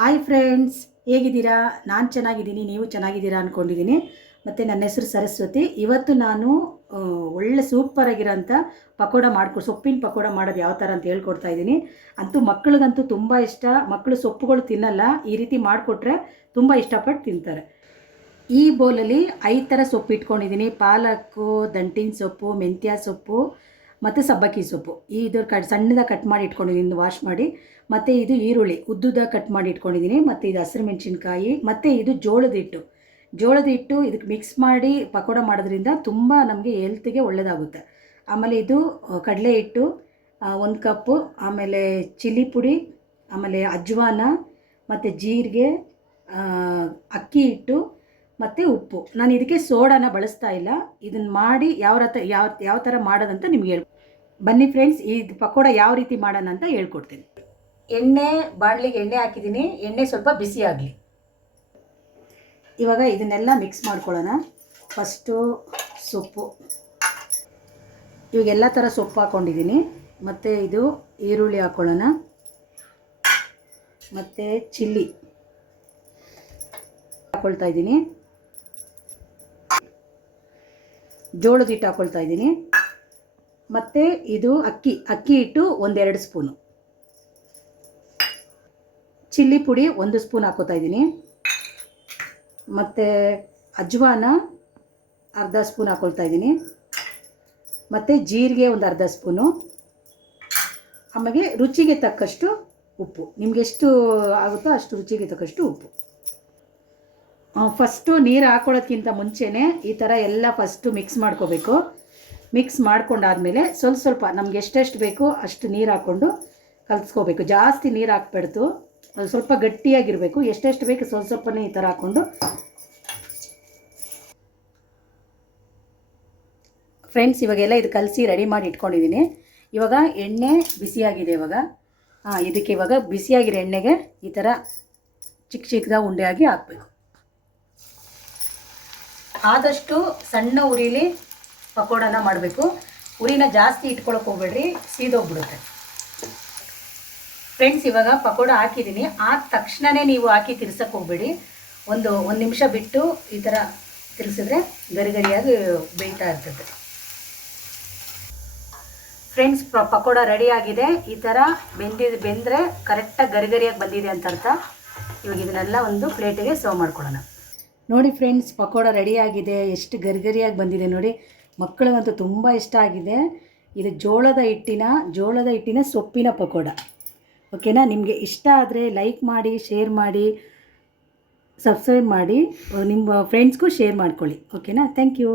Hi friends, ಹೇಗಿದ್ದೀರಾ? ನಾನು ಚೆನ್ನಾಗಿದ್ದೀನಿ, ನೀವು ಚೆನ್ನಾಗಿದ್ದೀರಾ ಅಂದ್ಕೊಂಡಿದ್ದೀನಿ. ಮತ್ತು ನನ್ನ ಹೆಸರು ಸರಸ್ವತಿ. ಇವತ್ತು ನಾನು ಒಳ್ಳೆ ಸೂಪರಾಗಿರೋಂಥ ಪಕೋಡ ಸೊಪ್ಪಿನ ಪಕೋಡ ಮಾಡೋದು ಯಾವ ಥರ ಅಂತ ಹೇಳ್ಕೊಡ್ತಾ ಇದ್ದೀನಿ. ಅಂತೂ ಮಕ್ಕಳಿಗಂತೂ ತುಂಬ ಇಷ್ಟ. ಮಕ್ಕಳು ಸೊಪ್ಪುಗಳು ತಿನ್ನಲ್ಲ, ಈ ರೀತಿ ಮಾಡಿಕೊಟ್ರೆ ತುಂಬ ಇಷ್ಟಪಟ್ಟು ತಿಂತಾರೆ. ಈ ಬೌಲಲ್ಲಿ 5 ಥರ ಸೊಪ್ಪು ಇಟ್ಕೊಂಡಿದ್ದೀನಿ. ಪಾಲಕ್ಕು, ದಂಟಿನ ಸೊಪ್ಪು, ಮೆಂತ್ಯ ಸೊಪ್ಪು ಮತ್ತು ಸಬ್ಬಕ್ಕಿ ಸೊಪ್ಪು. ಇದು ಸಣ್ಣದಾಗಿ ಕಟ್ ಮಾಡಿ ಇಟ್ಕೊಂಡಿದ್ದೀನಿ, ವಾಶ್ ಮಾಡಿ. ಮತ್ತು ಇದು ಈರುಳ್ಳಿ ಉದ್ದುದಾಗಿ ಕಟ್ ಮಾಡಿ ಇಟ್ಕೊಂಡಿದ್ದೀನಿ. ಮತ್ತು ಇದು ಹಸಿರು ಮೆಣಸಿನ್ಕಾಯಿ, ಮತ್ತು ಇದು ಜೋಳದ ಹಿಟ್ಟು ಇದಕ್ಕೆ ಮಿಕ್ಸ್ ಮಾಡಿ ಪಕೋಡ ಮಾಡೋದ್ರಿಂದ ತುಂಬ ನಮಗೆ ಹೆಲ್ತಿಗೆ ಒಳ್ಳೆಯದಾಗುತ್ತೆ. ಆಮೇಲೆ ಇದು ಕಡಲೆ ಹಿಟ್ಟು 1 ಕಪ್ಪು, ಆಮೇಲೆ ಚಿಲ್ಲಿ ಪುಡಿ, ಆಮೇಲೆ ಅಜ್ವಾನ, ಮತ್ತು ಜೀರಿಗೆ, ಅಕ್ಕಿ ಹಿಟ್ಟು ಮತ್ತು ಉಪ್ಪು. ನಾನು ಇದಕ್ಕೆ ಸೋಡಾನ ಬಳಸ್ತಾ ಇಲ್ಲ. ಇದನ್ನು ಮಾಡಿ ಯಾವ ಥರ ಮಾಡೋದಂತ ನಿಮ್ಗೆ ಬನ್ನಿ ಫ್ರೆಂಡ್ಸ್, ಈ ಪಕೋಡ ಯಾವ ರೀತಿ ಮಾಡೋಣ ಅಂತ ಹೇಳ್ಕೊಡ್ತೀನಿ. ಬಾಣಲಿಗೆ ಎಣ್ಣೆ ಹಾಕಿದ್ದೀನಿ. ಎಣ್ಣೆ ಸ್ವಲ್ಪ ಬಿಸಿ ಆಗಲಿ. ಇವಾಗ ಇದನ್ನೆಲ್ಲ ಮಿಕ್ಸ್ ಮಾಡ್ಕೊಳ್ಳೋಣ. ಫಸ್ಟು ಸೊಪ್ಪು, ಇವಾಗೆಲ್ಲ ಥರ ಸೊಪ್ಪು ಹಾಕ್ಕೊಂಡಿದ್ದೀನಿ. ಮತ್ತು ಇದು ಈರುಳ್ಳಿ ಹಾಕ್ಕೊಳ್ಳೋಣ, ಮತ್ತು ಚಿಲ್ಲಿ ಹಾಕ್ಕೊಳ್ತಾ ಇದ್ದೀನಿ, ಜೋಳದ ಹಿಟ್ಟು ಹಾಕ್ಕೊಳ್ತಾ ಇದ್ದೀನಿ, ಮತ್ತು ಇದು ಅಕ್ಕಿ ಹಿಟ್ಟು 1-2 ಸ್ಪೂನು, ಚಿಲ್ಲಿ ಪುಡಿ 1 ಸ್ಪೂನ್ ಹಾಕೋತಾ ಇದ್ದೀನಿ, ಮತ್ತು ಅಜ್ವಾನ ಅರ್ಧ ಸ್ಪೂನ್ ಹಾಕ್ಕೊಳ್ತಾ ಇದ್ದೀನಿ, ಮತ್ತು ಜೀರಿಗೆ ಒಂದು ಅರ್ಧ ಸ್ಪೂನು, ಆಮೇಲೆ ರುಚಿಗೆ ತಕ್ಕಷ್ಟು ಉಪ್ಪು. ನಿಮ್ಗೆ ಎಷ್ಟು ಆಗುತ್ತೋ ಅಷ್ಟು ರುಚಿಗೆ ತಕ್ಕಷ್ಟು ಉಪ್ಪು. ಫಸ್ಟು ನೀರು ಹಾಕೊಳ್ಳೋದ್ಕಿಂತ ಮುಂಚೆನೇ ಈ ಥರ ಎಲ್ಲ ಫಸ್ಟು ಮಿಕ್ಸ್ ಮಾಡ್ಕೋಬೇಕು. ಮಿಕ್ಸ್ ಮಾಡ್ಕೊಂಡಾದಮೇಲೆ ಸ್ವಲ್ಪ ನಮ್ಗೆ ಎಷ್ಟೆಷ್ಟು ಬೇಕೋ ಅಷ್ಟು ನೀರು ಹಾಕ್ಕೊಂಡು ಕಲಿಸ್ಕೋಬೇಕು. ಜಾಸ್ತಿ ನೀರು ಹಾಕ್ಬಿಡ್ತು, ಅದು ಸ್ವಲ್ಪ ಗಟ್ಟಿಯಾಗಿರಬೇಕು. ಎಷ್ಟೆಷ್ಟು ಬೇಕು ಸ್ವಲ್ಪನೇ ಈ ಥರ ಹಾಕ್ಕೊಂಡು. ಫ್ರೆಂಡ್ಸ್, ಇವಾಗೆಲ್ಲ ಇದು ಕಲಸಿ ರೆಡಿ ಮಾಡಿ ಇಟ್ಕೊಂಡಿದ್ದೀನಿ. ಇವಾಗ ಎಣ್ಣೆ ಬಿಸಿಯಾಗಿದೆ. ಇದಕ್ಕೆ ಇವಾಗ ಬಿಸಿಯಾಗಿರೋ ಎಣ್ಣೆಗೆ ಈ ಥರ ಚಿಕ್ಕದಾಗಿ ಉಂಡೆಯಾಗಿ ಹಾಕಬೇಕು. ಆದಷ್ಟು ಸಣ್ಣ ಉರಿಲಿ ಪಕೋಡನ ಮಾಡಬೇಕು. ಉರಿನ ಜಾಸ್ತಿ ಇಟ್ಕೊಳಕ್ಕೆ ಹೋಗ್ಬೇಡ್ರಿ, ಸೀದೋಗ್ಬಿಡುತ್ತೆ. ಫ್ರೆಂಡ್ಸ್, ಇವಾಗ ಪಕೋಡ ಹಾಕಿದ್ದೀನಿ. ಆದ ತಕ್ಷಣವೇ ನೀವು ಹಾಕಿ ತಿರ್ಸಕ್ಕೆ ಹೋಗ್ಬೇಡಿ. ಒಂದು ನಿಮಿಷ ಬಿಟ್ಟು ಈ ಥರ ತಿರ್ಸಿದ್ರೆ ಗರಿಯಾಗಿ ಬೇಯ್ತಾ ಇರ್ತದೆ. ಫ್ರೆಂಡ್ಸ್, ಪಕೋಡ ರೆಡಿ ಆಗಿದೆ. ಈ ಥರ ಬೆಂದರೆ ಕರೆಕ್ಟಾಗಿ ಗರಿಯಾಗಿ ಬಂದಿದೆ ಅಂತ ಅರ್ಥ. ಇವಾಗ ಇದನ್ನೆಲ್ಲ ಒಂದು ಪ್ಲೇಟಿಗೆ ಸರ್ವ್ ಮಾಡ್ಕೊಳ್ಳೋಣ. ನೋಡಿ ಫ್ರೆಂಡ್ಸ್, ಪಕೋಡ ರೆಡಿ ಆಗಿದೆ. ಎಷ್ಟು ಗರಿಯಾಗಿ ಬಂದಿದೆ ನೋಡಿ. ಮಕ್ಕಳಿಗಂತೂ ತುಂಬ ಇಷ್ಟ ಆಗಿದೆ. ಇದು ಜೋಳದ ಹಿಟ್ಟಿನ ಸೊಪ್ಪಿನ ಪಕೋಡ. ಓಕೆನಾ? ನಿಮಗೆ ಇಷ್ಟ ಆದರೆ ಲೈಕ್ ಮಾಡಿ, ಶೇರ್ ಮಾಡಿ, ಸಬ್ಸ್ಕ್ರೈಬ್ ಮಾಡಿ, ನಿಮ್ಮ ಫ್ರೆಂಡ್ಸ್ಗೂ ಶೇರ್ ಮಾಡ್ಕೊಳ್ಳಿ. ಓಕೆನಾ? Thank you.